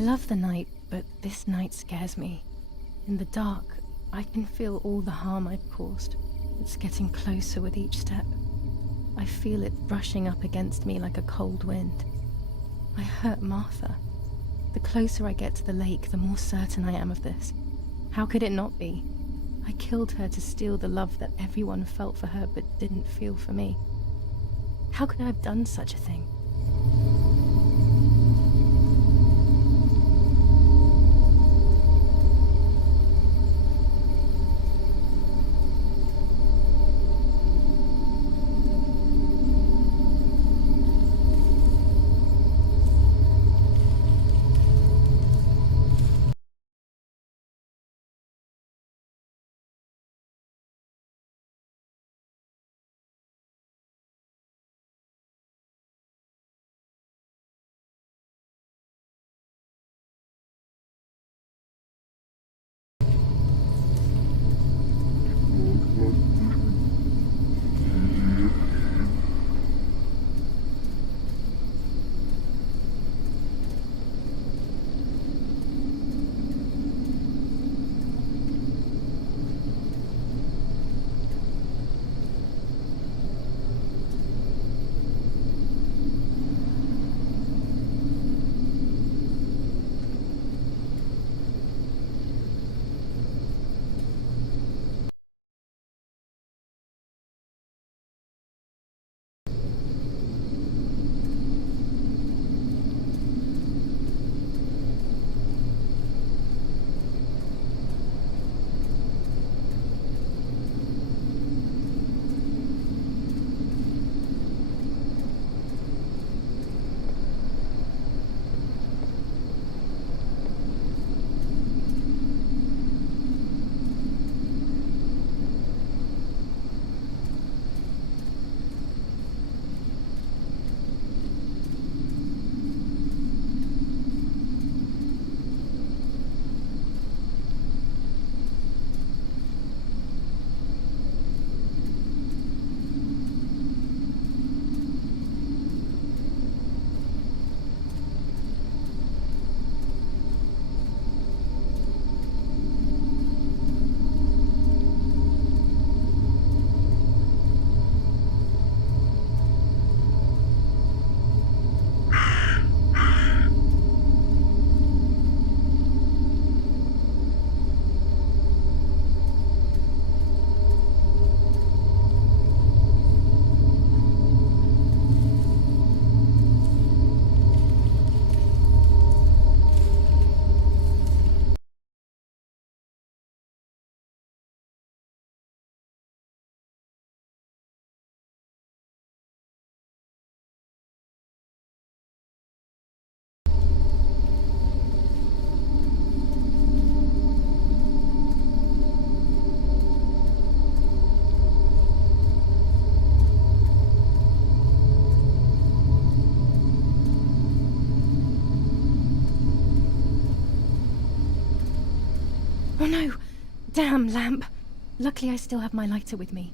I love the night, but this night scares me. In the dark, I can feel all the harm I've caused. It's getting closer with each step. I feel it brushing up against me like a cold wind. I hurt Martha. The closer I get to the lake, the more certain I am of this. How could it not be? I killed her to steal the love that everyone felt for her but didn't feel for me. How could I have done such a thing? Oh no! Damn lamp! Luckily I still have my lighter with me.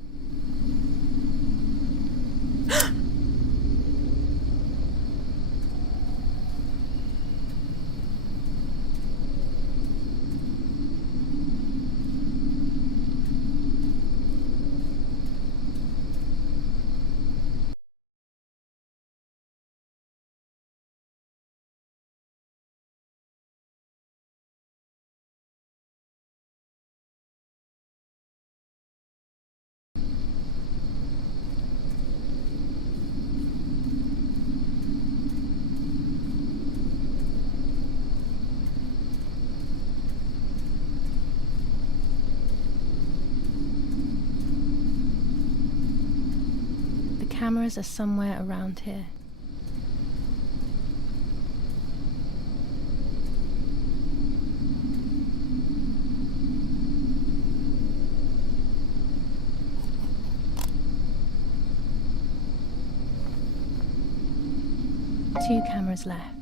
The cameras are somewhere around here. Two cameras left.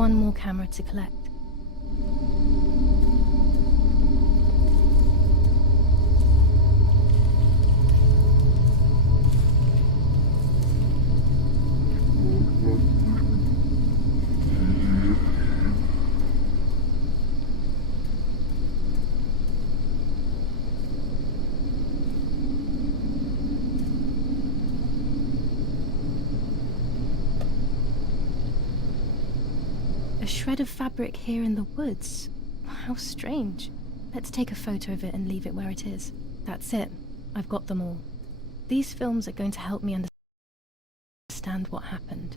one more camera to collect. A shred of fabric here in the woods. How strange. Let's take a photo of it and leave it where it is. That's it. I've got them all. These films are going to help me understand what happened.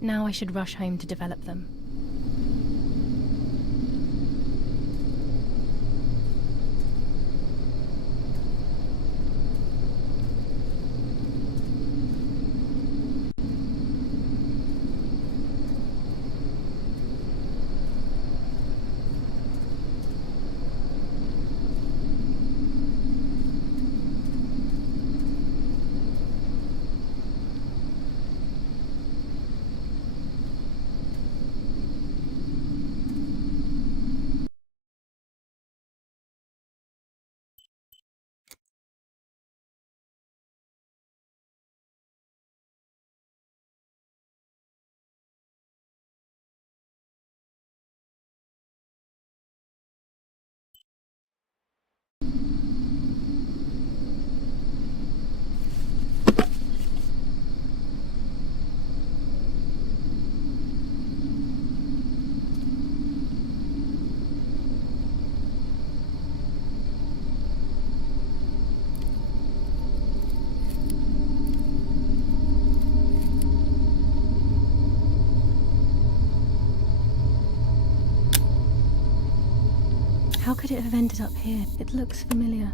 Now I should rush home to develop them. How could it have ended up here? It looks familiar.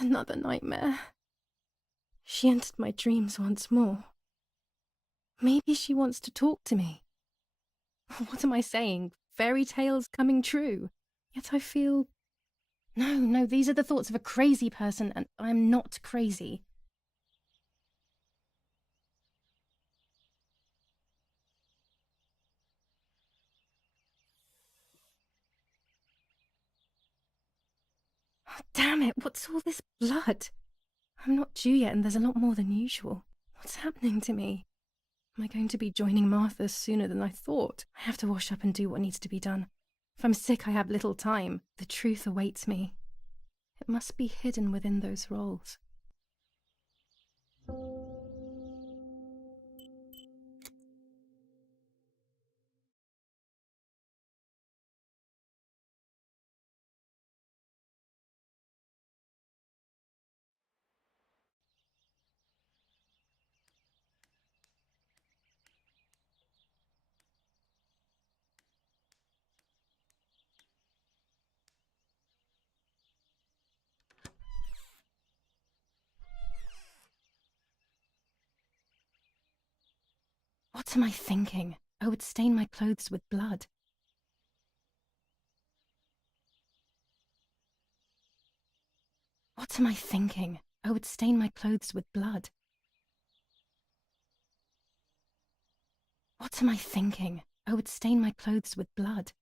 Not another nightmare. She entered my dreams once more. Maybe she wants to talk to me. What am I saying? Fairy tales coming true. Yet I feel... No, these are the thoughts of a crazy person, and I'm not crazy. Oh, damn it, what's all this blood? I'm not due yet, and there's a lot more than usual. What's happening to me? Am I going to be joining Martha sooner than I thought? I have to wash up and do what needs to be done. If I'm sick, I have little time. The truth awaits me. It must be hidden within those rolls. What am I thinking? I would stain my clothes with blood. What am I thinking? I would stain my clothes with blood. What am I thinking? I would stain my clothes with blood.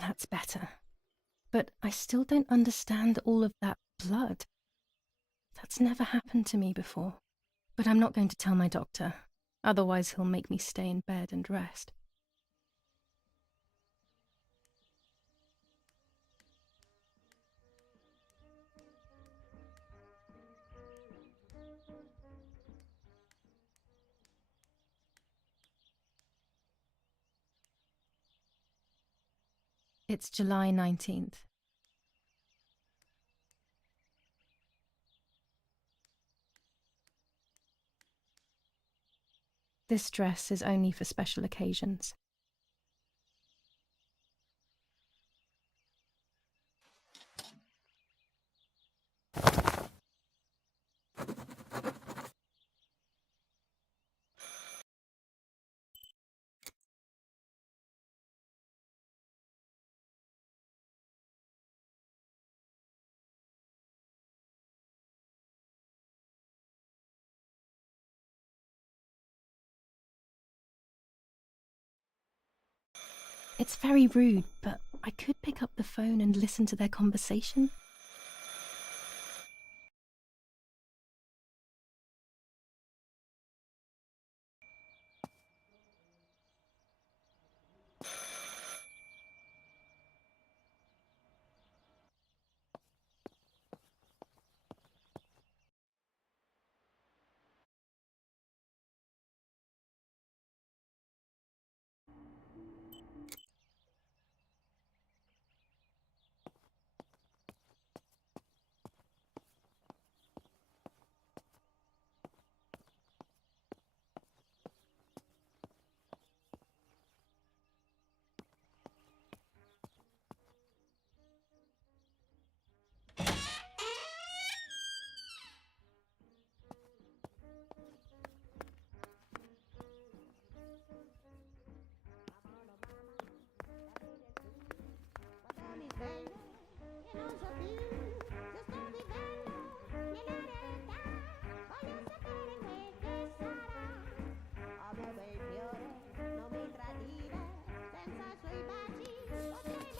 That's better. But I still don't understand all of that blood. That's never happened to me before. But I'm not going to tell my doctor. Otherwise he'll make me stay in bed and rest. It's July 19th. This dress is only for special occasions. It's very rude, but I could pick up the phone and listen to their conversation.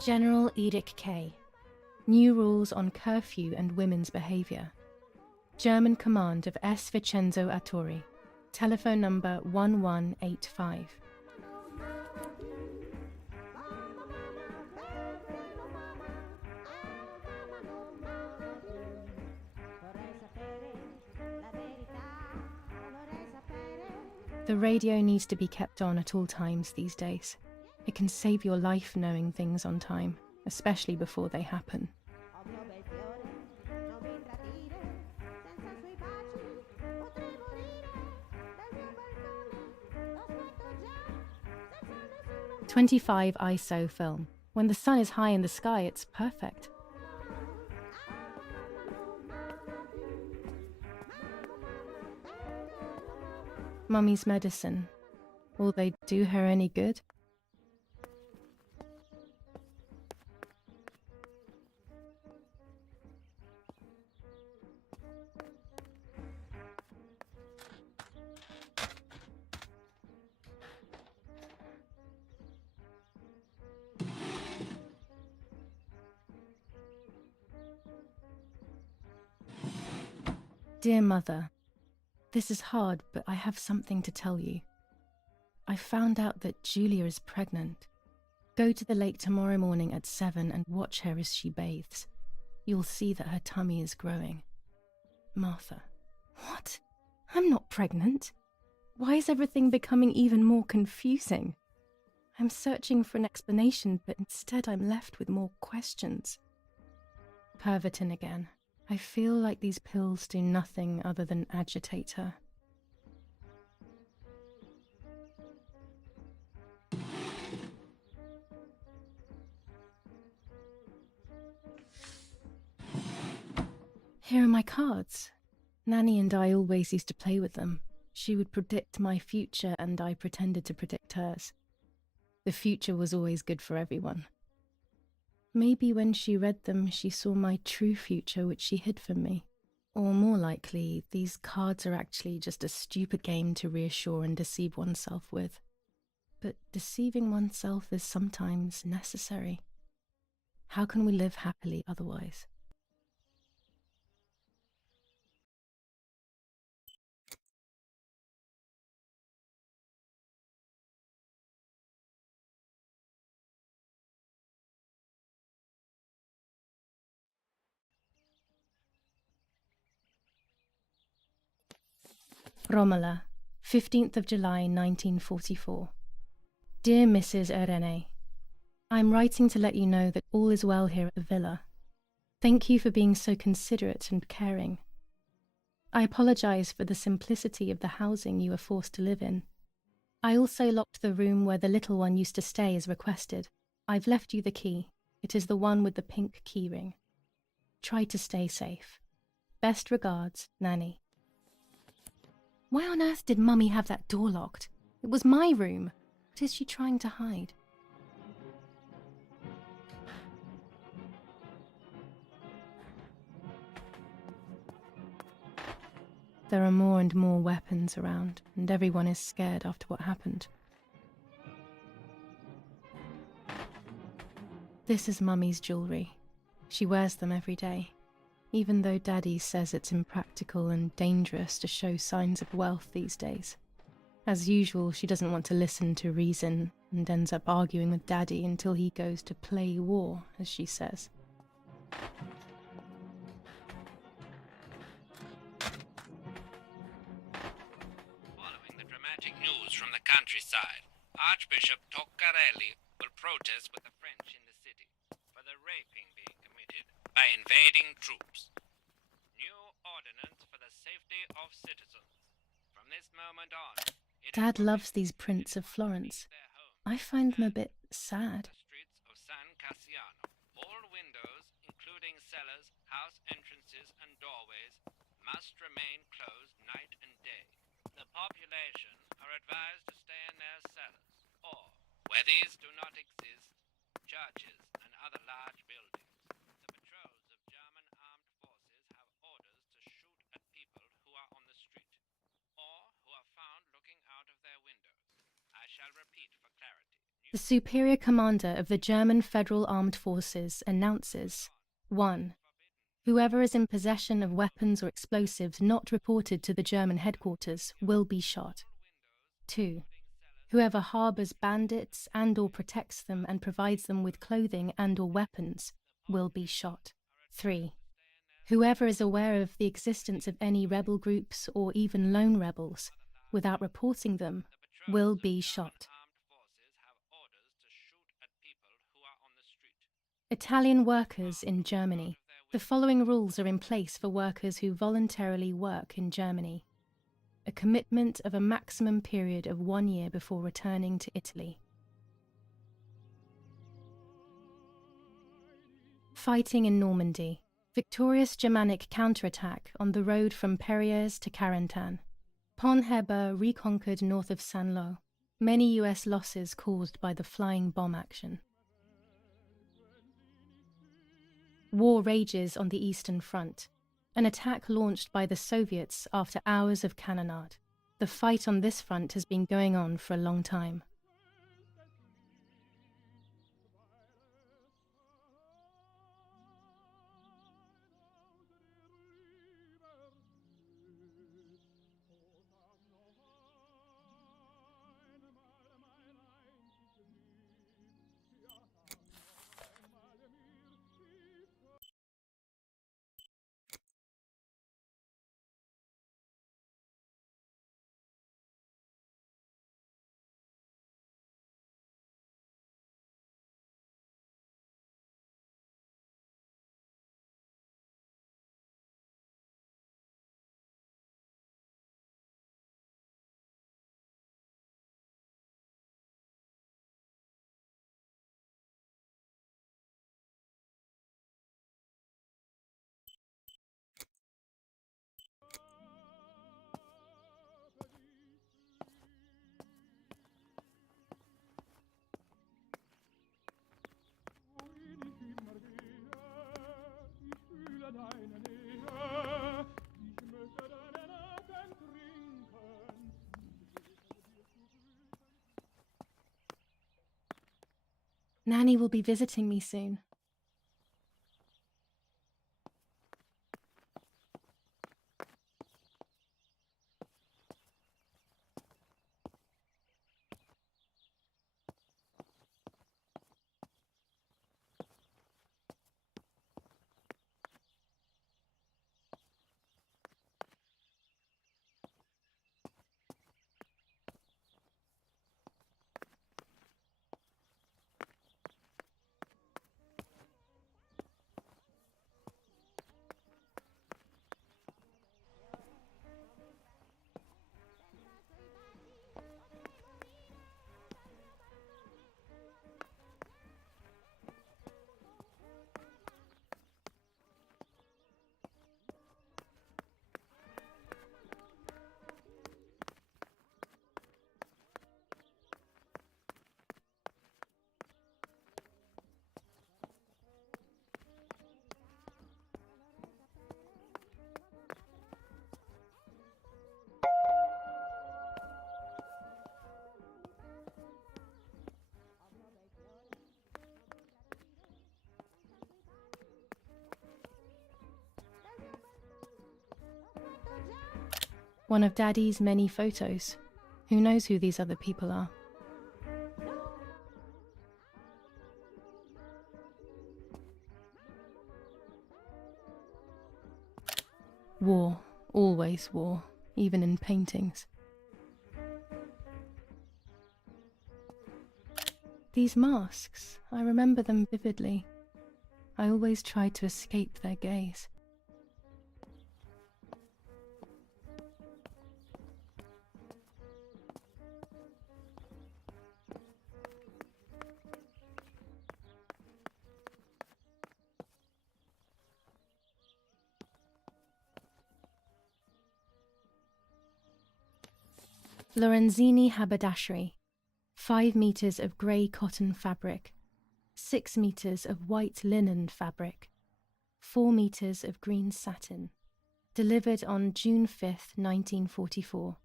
General Edict K. New rules on curfew and women's behavior. German command of S. Vincenzo Attori. Telephone number 1185. The radio needs to be kept on at all times these days. It can save your life knowing things on time, especially before they happen. .25 ISO film. When the sun is high in the sky, it's perfect. Mummy's medicine. Will they do her any good? Dear Mother, this is hard, but I have something to tell you. I found out that Julia is pregnant. Go to the lake tomorrow morning at 7 and watch her as she bathes. You'll see that her tummy is growing. Martha. What? I'm not pregnant. Why is everything becoming even more confusing? I'm searching for an explanation, but instead I'm left with more questions. Pervitin again. I feel like these pills do nothing other than agitate her. Here are my cards. Nanny and I always used to play with them. She would predict my future and I pretended to predict hers. The future was always good for everyone. Maybe when she read them, she saw my true future, which she hid from me. Or more likely, these cards are actually just a stupid game to reassure and deceive oneself with. But deceiving oneself is sometimes necessary. How can we live happily otherwise? Romola, 15th of July 1944. Dear Mrs. Irene, I'm writing to let you know that all is well here at the villa. Thank you for being so considerate and caring. I apologize for the simplicity of the housing you were forced to live in. I also locked the room where the little one used to stay as requested. I've left you the key. It is the one with the pink keyring. Try to stay safe. Best regards, Nanny. Why on earth did Mummy have that door locked? It was my room. What is she trying to hide? There are more and more weapons around, and everyone is scared after what happened. This is Mummy's jewellery. She wears them every day, even though Daddy says it's impractical and dangerous to show signs of wealth these days. As usual, she doesn't want to listen to reason and ends up arguing with Daddy until he goes to play war, as she says. Following the dramatic news from the countryside, Archbishop Toccarelli will protest with the French in the city for the raping being committed by invading troops. New ordinance for the safety of citizens. From this moment on, Dad loves these prints of Florence. I find them a bit sad. the streets of San Cassiano. All windows, including cellars, house entrances, and doorways, must remain closed night and day. The population are advised to stay in their cellars, or, where these do not exist, churches and other large buildings. The patrols of German armed forces have orders to shoot at people who are on the street, or who are found looking out of their windows. I shall repeat for clarity. The Superior Commander of the German Federal Armed Forces announces 1. Whoever is in possession of weapons or explosives not reported to the German headquarters will be shot. 2. Whoever harbors bandits and/or protects them and provides them with clothing and/or weapons will be shot. 3. Whoever is aware of the existence of any rebel groups or even lone rebels, without reporting them, will be shot. Italian workers in Germany. The following rules are in place for workers who voluntarily work in Germany. A commitment of a maximum period of 1 year before returning to Italy. Fighting in Normandy. Victorious Germanic counterattack on the road from Perrières to Carentan. Pont Heber reconquered north of Saint-Lô. Many US losses caused by the flying bomb action. War rages on the Eastern Front. An attack launched by the Soviets after hours of cannonade. The fight on this front has been going on for a long time. Nanny will be visiting me soon. One of Daddy's many photos. Who knows who these other people are? War, always war, even in paintings. These masks, I remember them vividly. I always tried to escape their gaze. Lorenzini haberdashery, 5 meters of grey cotton fabric, 6 meters of white linen fabric, 4 meters of green satin, delivered on June 5th, 1944.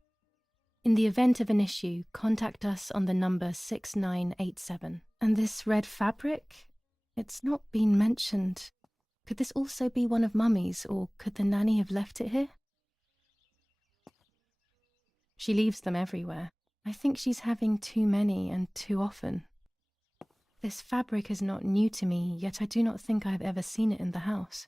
In the event of an issue, contact us on the number 6987. And this red fabric? It's not been mentioned. Could this also be one of Mummy's, or could the nanny have left it here? She leaves them everywhere. I think she's having too many and too often. This fabric is not new to me, yet I do not think I have ever seen it in the house.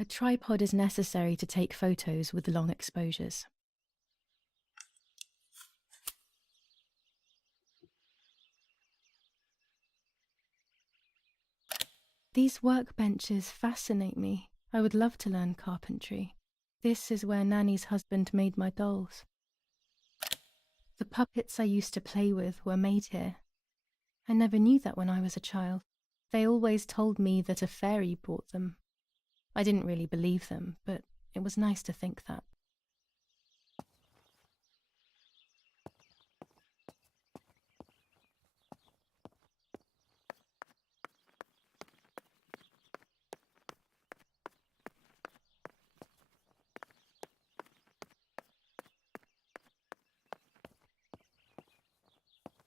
A tripod is necessary to take photos with long exposures. These workbenches fascinate me. I would love to learn carpentry. This is where Nanny's husband made my dolls. The puppets I used to play with were made here. I never knew that when I was a child. They always told me that a fairy brought them. I didn't really believe them, but it was nice to think that.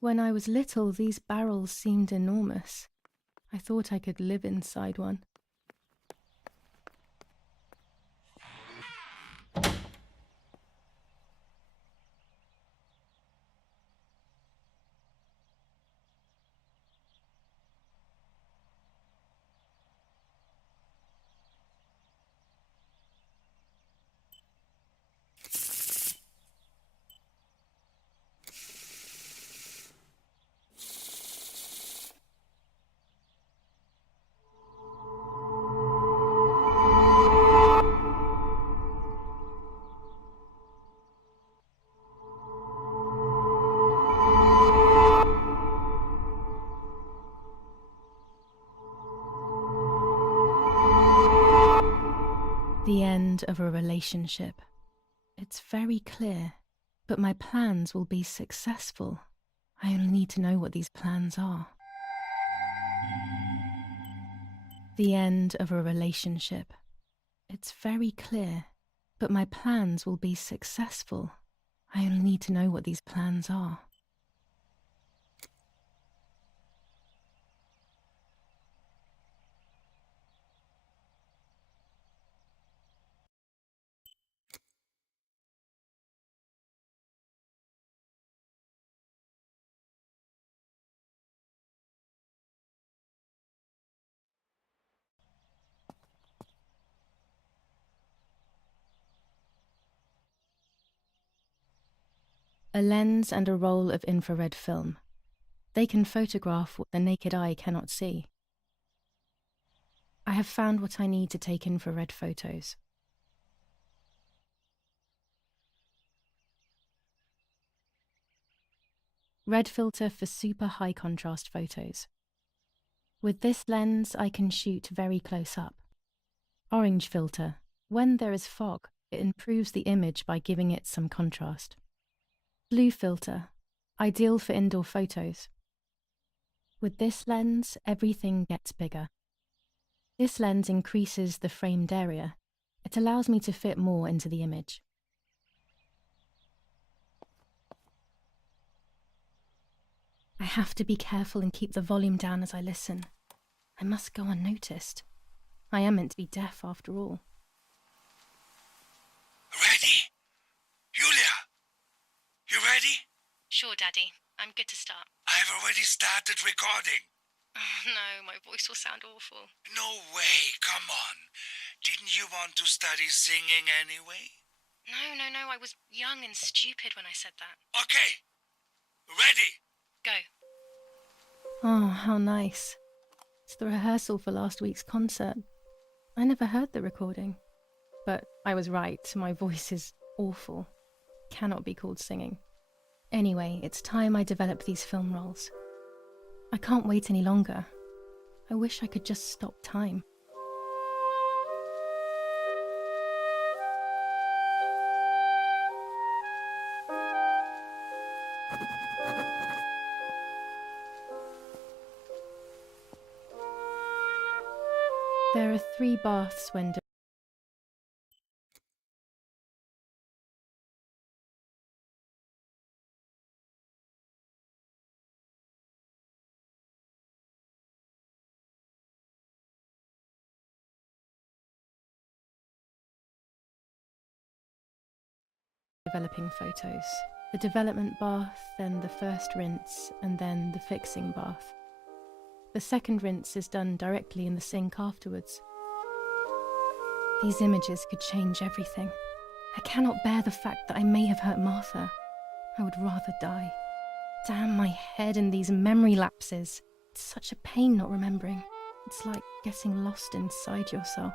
When I was little, these barrels seemed enormous. I thought I could live inside one. The end of a relationship. It's very clear, but my plans will be successful. I only need to know what these plans are. The end of a relationship. It's very clear, but my plans will be successful. I only need to know what these plans are. A lens and a roll of infrared film. They can photograph what the naked eye cannot see. I have found what I need to take infrared photos. Red filter for super high contrast photos. With this lens, I can shoot very close up. Orange filter. When there is fog, it improves the image by giving it some contrast. Blue filter. Ideal for indoor photos. With this lens, everything gets bigger. This lens increases the framed area. It allows me to fit more into the image. I have to be careful and keep the volume down as I listen. I must go unnoticed. I am meant to be deaf after all. Ready? Julia, you ready? Sure, Daddy. I'm good to start. I've already started recording. Oh, no, my voice will sound awful. No way, come on. Didn't you want to study singing anyway? No, I was young and stupid when I said that. Okay, ready? Go. Oh, how nice. It's the rehearsal for last week's concert. I never heard the recording. But I was right, my voice is awful. Cannot be called singing. Anyway, it's time I develop these film rolls. I can't wait any longer. I wish I could just stop time. There are 3 baths when developing photos. The development bath, then the first rinse, and then the fixing bath. The second rinse is done directly in the sink afterwards. These images could change everything. I cannot bear the fact that I may have hurt Martha. I would rather die. Damn my head and these memory lapses. It's such a pain not remembering. It's like getting lost inside yourself.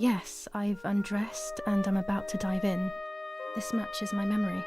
Yes, I've undressed and I'm about to dive in. This matches my memory.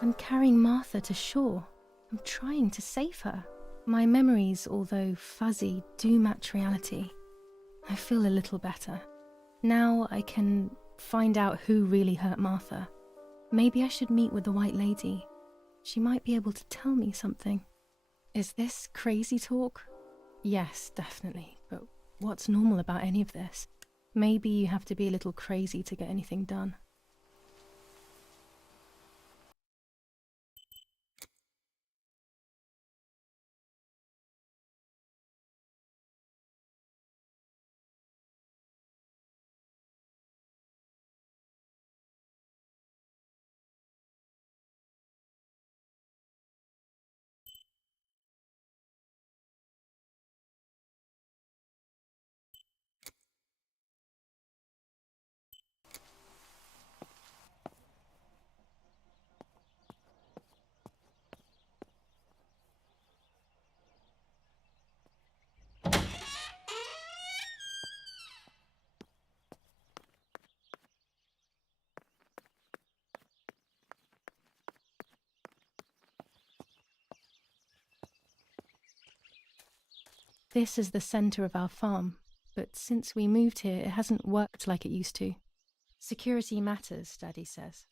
I'm carrying Martha to shore. I'm trying to save her. My memories, although fuzzy, do match reality. I feel a little better. Now I can find out who really hurt Martha. Maybe I should meet with the White Lady. She might be able to tell me something. Is this crazy talk? Yes, definitely. But what's normal about any of this? Maybe you have to be a little crazy to get anything done. This is the center of our farm, but since we moved here, it hasn't worked like it used to. Security matters, Daddy says.